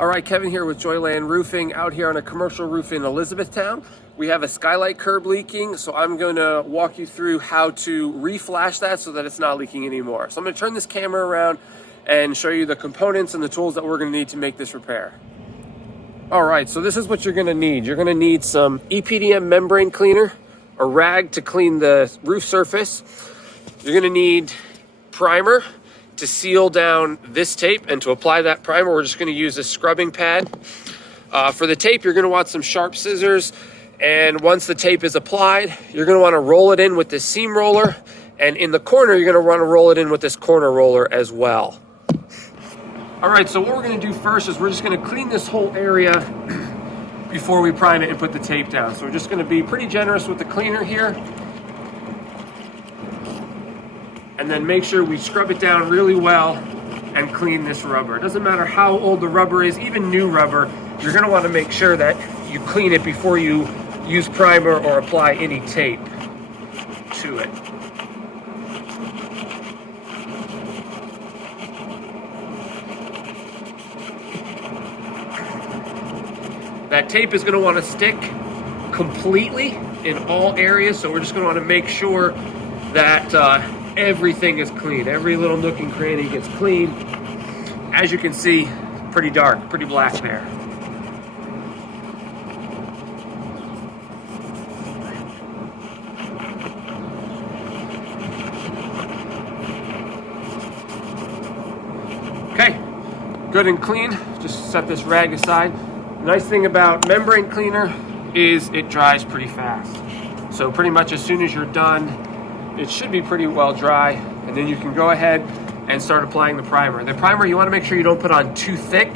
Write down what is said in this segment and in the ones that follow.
All right, Kevin here with Joyland Roofing out here on a commercial roof in Elizabethtown. We have a Skylight curb leaking, so I'm going to walk you through how to re-flash that so that it's not leaking anymore. So I'm going to turn this camera around and show you the components and the tools that we're going to need to make this repair. All right, so this is what you're going to need. You're going to need some EPDM membrane cleaner, a rag to clean the roof surface. You're going to need primer to seal down this tape, and to apply that primer we're just going to use a scrubbing pad. For the tape you're going to want some sharp scissors, and once the tape is applied you're going to want to roll it in with this seam roller, and in the corner you're going to want to roll it in with this corner roller as well. All right, so what we're going to do first is we're just going to clean this whole area before we prime it and put the tape down. So we're just going to be pretty generous with the cleaner here, and then make sure we scrub it down really well and clean this rubber. It doesn't matter how old the rubber is, even new rubber, you're gonna wanna make sure that you clean it before you use primer or apply any tape to it. That tape is gonna wanna stick completely in all areas, so we're just gonna wanna make sure that everything is clean. Every little nook and cranny gets clean. As you can see, pretty dark, pretty black there. Okay, good and clean. Just set this rag aside. The nice thing about membrane cleaner is it dries pretty fast. So pretty much as soon as you're done, it should be pretty well dry, and then you can go ahead and start applying the primer. The primer, you want to make sure you don't put on too thick.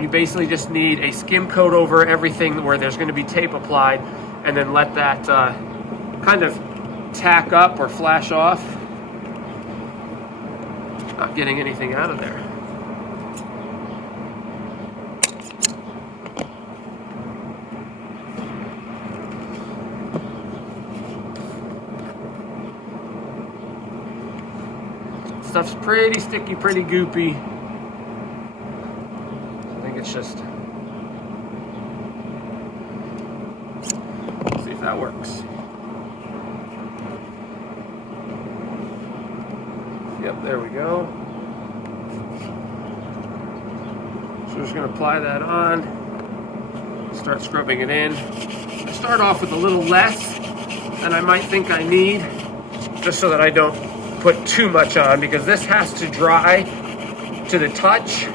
You basically just need a skim coat over everything where there's going to be tape applied, and then let that kind of tack up or flash off. Not getting anything out of there. Stuff's pretty sticky, pretty goopy. I think it's just, let's see if that works. Yep, there we go. So we're just gonna apply that on, start scrubbing it in. I start off with a little less than I might think I need, just so that I don't put too much on, because this has to dry to the touch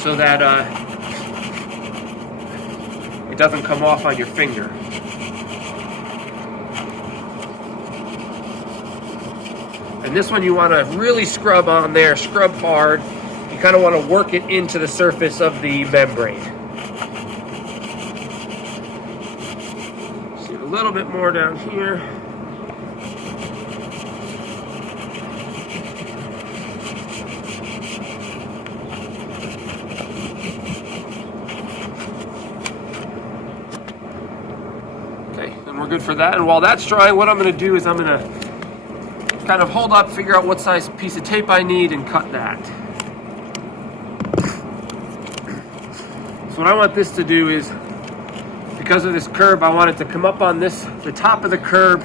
so that it doesn't come off on your finger. And this one you want to really scrub on there, scrub hard. You kind of want to work it into the surface of the membrane. See a little bit more down here. And we're good for that. And while that's drying, what I'm going to do is I'm going to kind of hold up, figure out what size piece of tape I need, and cut that. So what I want this to do is, because of this curb, I want it to come up on this, the top of the curb,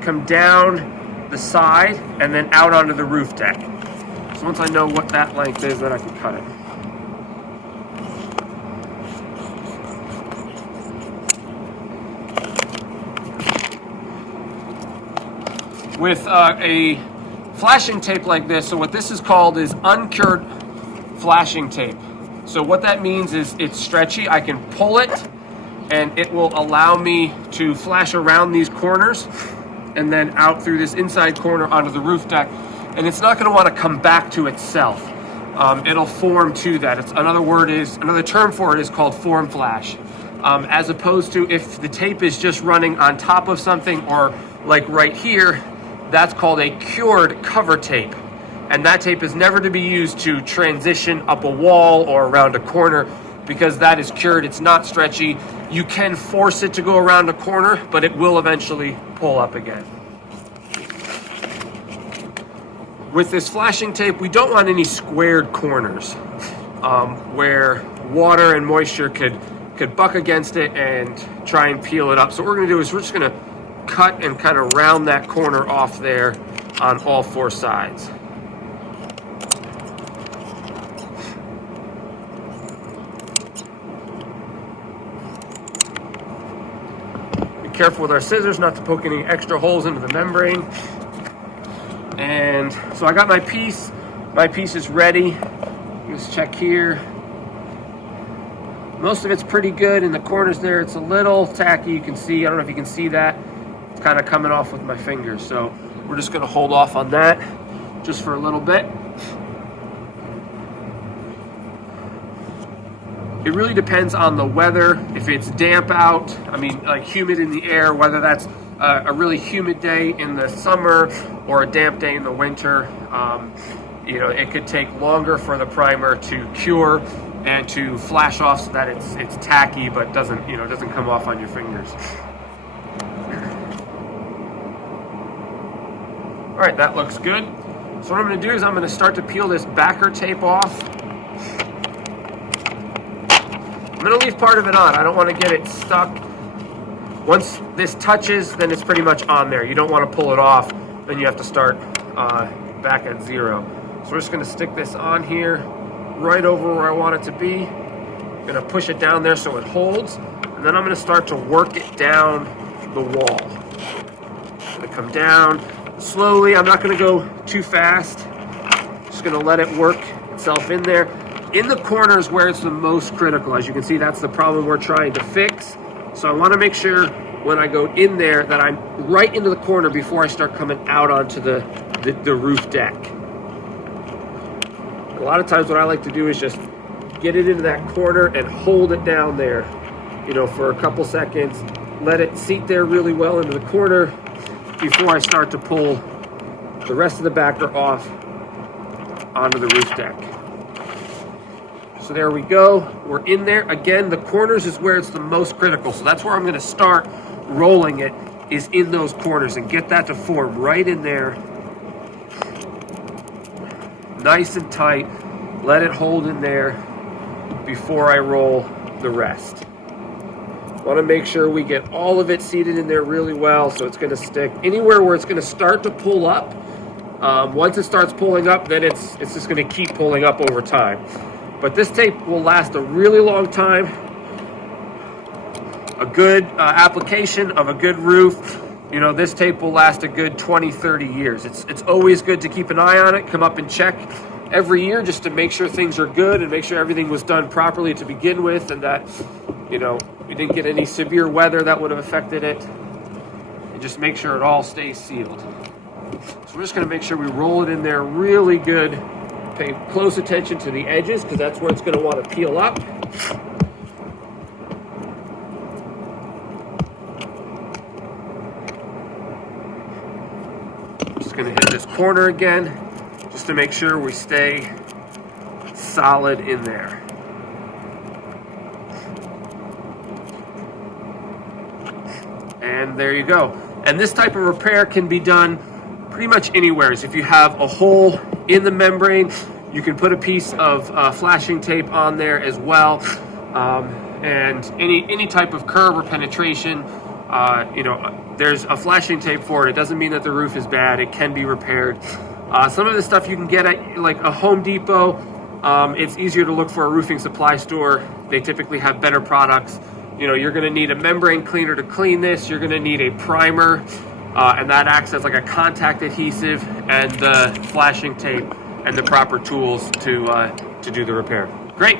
come down the side, and then out onto the roof deck. So once I know what that length is, then I can cut it. With a flashing tape like this, so what this is called is uncured flashing tape. So what that means is it's stretchy. I can pull it and it will allow me to flash around these corners and then out through this inside corner onto the roof deck, and it's not going to want to come back to itself. It'll form to that. Another term for it is called form flash, as opposed to if the tape is just running on top of something, or like right here, that's called a cured cover tape. And that tape is never to be used to transition up a wall or around a corner, because that is cured. It's not stretchy. You can force it to go around a corner, but it will eventually pull up again. With this flashing tape, we don't want any squared corners. where water and moisture could buck against it and try and peel it up. So what we're gonna do is we're just gonna cut and kind of round that corner off there on all 4 sides. Be careful with our scissors not to poke any extra holes into the membrane. And so I got my piece. My piece is ready. Let's check here. Most of it's pretty good. In the corners there, it's a little tacky. You can see, I don't know if you can see that. It's kind of coming off with my fingers. So we're just gonna hold off on that just for a little bit. It really depends on the weather. If it's damp out, I mean like humid in the air, whether that's a really humid day in the summer or a damp day in the winter, you know, it could take longer for the primer to cure and to flash off so that it's tacky but doesn't come off on your fingers. All right, that looks good. So what I'm going to do is I'm going to start to peel this backer tape off. I'm going to leave part of it on. I don't want to get it stuck. Once this touches, then it's pretty much on there. You don't want to pull it off. Then you have to start back at 0. So we're just going to stick this on here, right over where I want it to be. I'm going to push it down there so it holds. And then I'm going to start to work it down the wall. I'm going to come down slowly. I'm not going to go too fast. Just going to let it work itself in there. In the corners where it's the most critical. As you can see, that's the problem we're trying to fix. So I want to make sure when I go in there that I'm right into the corner before I start coming out onto the roof deck. A lot of times what I like to do is just get it into that corner and hold it down there, you know, for a couple seconds. Let it seat there really well into the corner before I start to pull the rest of the backer off onto the roof deck. So there we go, we're in there. Again, the corners is where it's the most critical. So that's where I'm gonna start rolling it, is in those corners, and get that to form right in there. Nice and tight, let it hold in there before I roll the rest. Want to make sure we get all of it seated in there really well so it's gonna stick. Anywhere where it's gonna start to pull up, once it starts pulling up, then it's just gonna keep pulling up over time. But this tape will last a really long time. A good application of a good roof, you know, this tape will last a good 20, 30 years. It's always good to keep an eye on it, come up and check every year just to make sure things are good and make sure everything was done properly to begin with, and that, you know, we didn't get any severe weather that would have affected it. And just make sure it all stays sealed. So we're just gonna make sure we roll it in there really good. Pay close attention to the edges because that's where it's going to want to peel up. Just going to hit this corner again just to make sure we stay solid in there. And there you go. And this type of repair can be done pretty much anywhere. If you have a hole in the membrane, you can put a piece of flashing tape on there as well, and any type of curve or penetration, you know, there's a flashing tape for it. It doesn't mean that the roof is bad. It can be repaired. Some of the stuff you can get at like a Home Depot. It's easier to look for a roofing supply store. They typically have better products. You know, you're going to need a membrane cleaner to clean this. You're going to need a primer. And that acts as like a contact adhesive, and the flashing tape and the proper tools to do the repair. Great.